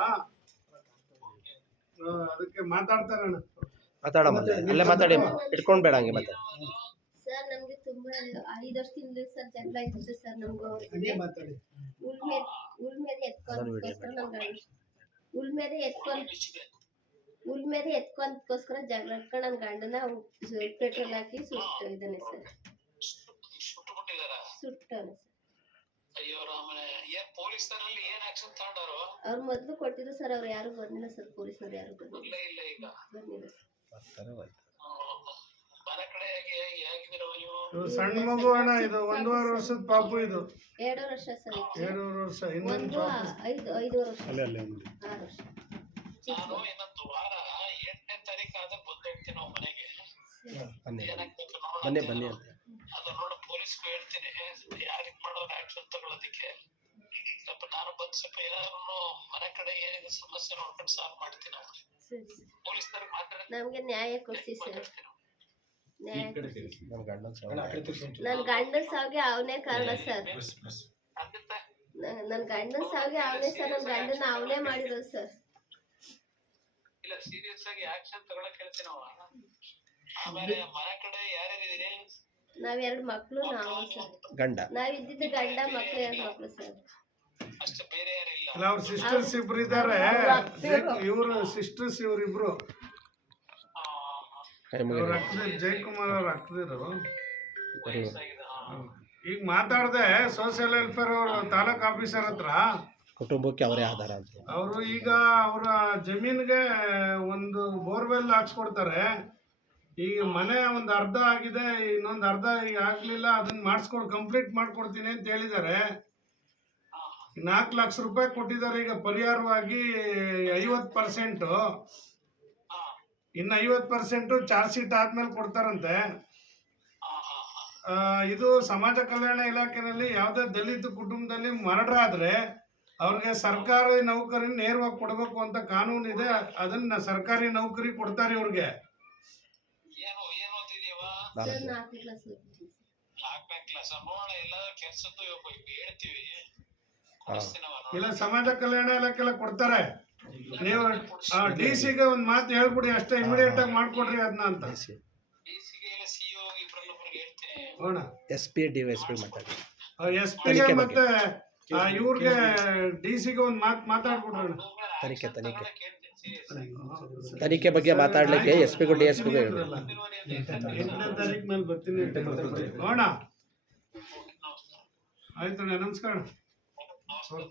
ಆ, ಅದಕ್ಕೆ ಮಾತಾಡ್ತಾರಣ್ಣ ಮಾತಾಡಮ್ಮ ಅಲ್ಲೇ ಅಲ್ಲೇ ಮಾತಾಡಿ. ಇಟ್ಕೊಂಡ್ ಬೇಡ ಹಂಗೆ ಮತ್ತೆ. ಸರ್ ನಮ್ಗೆ ತುಂಬಾ ಐದು ವರ್ಷದಿಂದ ಸರ್ ಜಗಳ ಇತ್ತು ಸರ್ ನಮ್ಗೆ ಉಳ್ಮೆ ಎತ್ಕೊಂಡ್ ಎತ್ಕೊಂಡ್ಕೋಸ್ಕರ ನಮ್ ಗಂಡ ಉಳ್ಮೆದೆ ಎತ್ಕೊಂಡ್ ಉಲ್ಮೇದೆ ಎತ್ಕೊಂಡ್ಕೋಸ್ಕರ ಜಗಳ ಇಟ್ಕೊಂಡು ನನ್ ಗಂಡನ ಪೆಟ್ರೋಲ್ ಹಾಕಿ ಸುಟ್ಟು ಇದ್ದಾನೆ ಸರ್ ಸುಟ್ಟು ಬಿಟ್ಟಿದಾರ ಸುಟ್ಟವನೆ ಸರ್ ಅಯ್ಯೋ ರಾಮನೆ ಏನ್ ಪೊಲೀಸರಲ್ಲಿ ಏನ್ ಆಕ್ಷನ್ ತಗೊಂಡಾರು ಅವ್ರು ಮೊದ್ಲು ಕೊಟ್ಟಿದ್ರು ಸರ್ ಅವ್ರು ಯಾರು ಬಂದಿಲ್ಲ ಸರ್ ಪೊಲೀಸ್ನವ್ರು ಯಾರು ಬಂದಿಲ್ಲ. ಇಲ್ಲೇ ಇಲ್ಲ ಈಗ ಬಂದಿಲ್ಲ. ಮನೆ ಕಡೆ ಹೇಗೆ ಹೇಗಿದ್ದೀರ ನೀವು? ಇದು ಸಣ್ಣ ಮಗು ಅಣ್ಣ ಇದು ಒಂದೂವರೆ ವರ್ಷದ ಪಾಪು ಇದು. ಎರಡು ವರ್ಷ ಸರ್ ಇತ್ತು. ಎರಡೂವರೆ ವರ್ಷ ಇನ್ನೊಂದು ಒಂದು ಪಾಪು. ಐದು ಐದೂವರೆ ವರ್ಷ. ಅಲ್ಲೇ ಅಲ್ಲೇ ಆರು ವರ್ಷ. ನಾನು ಇನ್ನೊಂದು ವಾರ ಎಂಟನೇ ತಾರೀಕು ಬಂದೋಗ್ತೀನಿ ನಾವು ಮನೆಗೆ. ಬನ್ನಿ. ಏನಾಗ್ಬೇಕು ನೋಡೋಣ ಬನ್ನಿ ಬನ್ನಿ ಅಂತ. ಅದು ನೋಡ ಪೊಲೀಸ್ಗೂ ಹೇಳ್ತೀನಿ. ಯಾರಿಗ್ ಮಾಡೋರು ಆಕ್ಷನ್ ತಗೊಳ್ಳೋದಿಕ್ಕೆ ಸ್ವಲ್ಪ ನಾನು ಬಂದ್ ಸ್ವಲ್ಪ ಎಲ್ಲಾರು ಮನೆ ಕಡೆ ಏನಿದೆ ಸಮಸ್ಯೆ ನೋಡ್ಕೊಂಡು ಸಾಲ್ವ್ ಮಾಡ್ತೀನಿ ನಾವು ಪೊಲೀಸ್ನವ್ರಿಗೆ ಮಾತ್ರ ನಮ್ಗೆ ನ್ಯಾಯ ಕೊಡ್ಸಿ ಸರ್. ಮಾತಾಡ್ತೀನಿ ನನ್ ಗಂಡನ ಸಾವಿಗೆ ಅವನೇ ಕಾರಣ ಸರ್. ನನ್ ಗಂಡನ ಸಾವಿಗೆ ಅವನೇ ಸರ್ ನನ್ ಗಂಡನ ಅವನೇ ಮಾಡಿರೋದು ಸರ್. ಇಲ್ಲ ಸೀರಿಯಸ್ ಆಗಿ ಆಕ್ಷನ್ ತಗೊಳಕ್ ಹೇಳ್ತೀನಿ ಆಮೇಲೆ ಮನೆ ಕಡೆ ಯಾರ್ಯಾರಿದ್ದೀರಿ? ನಾವ್ ಮಕ್ಕಳು ಮಕ್ಳು ನಾವು ಸರ್. ಗಂಡ. ನಾವ್ ಇದ್ದಿದ್ದು ಗಂಡ ಮಕ್ಕಳು ಎರಡು ಮಕ್ಕಳು ಸರ್. ಅಷ್ಟೇ ಬೇರೆ ಯಾರಿಲ್ಲ ಅಲ್ಲ ಅವ್ರ ಸಿಸ್ಟರ್ಸ್ ಇಬ್ರು ಇದ್ದಾರೆ ಇವರು ಸಿಸ್ಟರ್ಸ್ ಇವ್ರಿಬ್ರು ಅವ್ರ ಅಕ್ಕದಿರು ಜಯಕುಮಾರ್ ಅವ್ರ ಅಕ್ಕದಿರು ಈಗ ಮಾತಾಡ್ದೆ ಸೋಷಿಯಲ್ ವೆಲ್ಫೇರ್ ಅವರು ತಾಲೂಕ್ ಆಫೀಸರ್ ಹತ್ರ. ಕುಟುಂಬಕ್ಕೆ ಅವರೇ ಆಧಾರ ಅಂತ. ಅವರು ಈಗ ಅವರ ಜಮೀನ್ಗೆ ಒಂದು ಬೋರ್ವೆಲ್ ಹಾಕ್ಸ್ಕೊಡ್ತಾರೆ. ಈಗ ಮನೆ ಒಂದು ಅರ್ಧ ಆಗಿದೆ, ಇನ್ನೊಂದು ಅರ್ಧ ಈಗ ಆಗ್ಲಿಲ್ಲ ಅದನ್ನ ಮಾಡಿಸ್ಕೊಂಡು ಕಂಪ್ಲೀಟ್ ಮಾಡ್ಕೊಡ್ತೀನಿ ಅಂತ ಹೇಳಿದ್ದಾರೆ ನಾಲ್ಕು ಲಕ್ಷ ರೂಪಾಯಿ ಕೊಟ್ಟಿದ್ದಾರೆ ಈಗ ಪರಿಹಾರವಾಗಿ ಐವತ್ತು ಪರ್ಸೆಂಟು ಇನ್ನು ಐವತ್ತು ಪರ್ಸೆಂಟು ಚಾರ್ಜ್ ಶೀಟ್ ಆದ್ಮೇಲೆ ಕೊಡ್ತಾರಂತೆ. ಇದು ಸಮಾಜ ಕಲ್ಯಾಣ ಇಲಾಖೆನಲ್ಲಿ ಯಾವುದೇ ದಲಿತ ಕುಟುಂಬದಲ್ಲಿ ಮರ್ಡರ್ ಆದ್ರೆ ಅವ್ರಿಗೆ ಸರ್ಕಾರಿ ನೌಕರಿ ನೇರವಾಗಿ ಕೊಡಬೇಕು ಅಂತ ಕಾನೂನು ಇದೆ, ಅದನ್ನ ಸರ್ಕಾರಿ ನೌಕರಿ ಕೊಡ್ತಾರೆ ಇವ್ರಿಗೆ. ಏನು ಏನು ಓದಿದೀವ ಸರ್ ನಾಲ್ಕು ನಾಲ್ಕು ಕ್ಲಾಸ್ ನಾಲ್ಕನೇ ಕ್ಲಾಸ್ ನೋಡೋಣ ಎಲ್ಲ ಕೆಲ್ಸದ್ದು ಹೇಳ್ತೀವಿ. ಇಲ್ಲ ಸಮಾಜ ಕಲ್ಯಾಣ ಇಲಾಖೆಲ್ಲ ಕೊಡ್ತಾರೆ. ನೀವು ಡಿ ಸಿಗೆ ಒಂದು ಮಾತು ಹೇಳ್ಬಿಡಿ ಅಷ್ಟೇ ಇಮಿಡಿಯೇಟ್ ಆಗಿ ಮಾಡ್ಕೊಡ್ರಿ ಅದನ್ನ ಅಂತ. ಹೇಳ್ತೀನಿ. ನೋಡ S P D S P ಮಾತಾಡಿ. ಎಸ್ ಪಿಗೆ ಮತ್ತೆ ಆ, ಇವ್ರಿಗೆ ಡಿ ಸಿಗೆ ಒಂದು ಮಾತು ಮಾತಾಡ್ಬಿಡ್ರಿ ತನಿಖೆ, ತನಿಖೆ. ಕೇಳ್ತೀನಿ serious. ತನಿಖೆ ಬಗ್ಗೆ ಮಾತಾಡ್ಲಿಕ್ಕೆ ಎಸ್ ಪಿಗೂ ಡಿ ಎಸ್ ಪಿಗೂ ಹೇಳಿ ಎಂಟನೇ ತಾರೀಕು ಮೇಲೆ ಬರ್ತೀನಿ ಅಂತ ಹೇಳ್ತಾರೆ. ನೋಡೋಣ ಆಯ್ತು ನಮಸ್ಕಾರ ನಮಸ್ಕಾರ.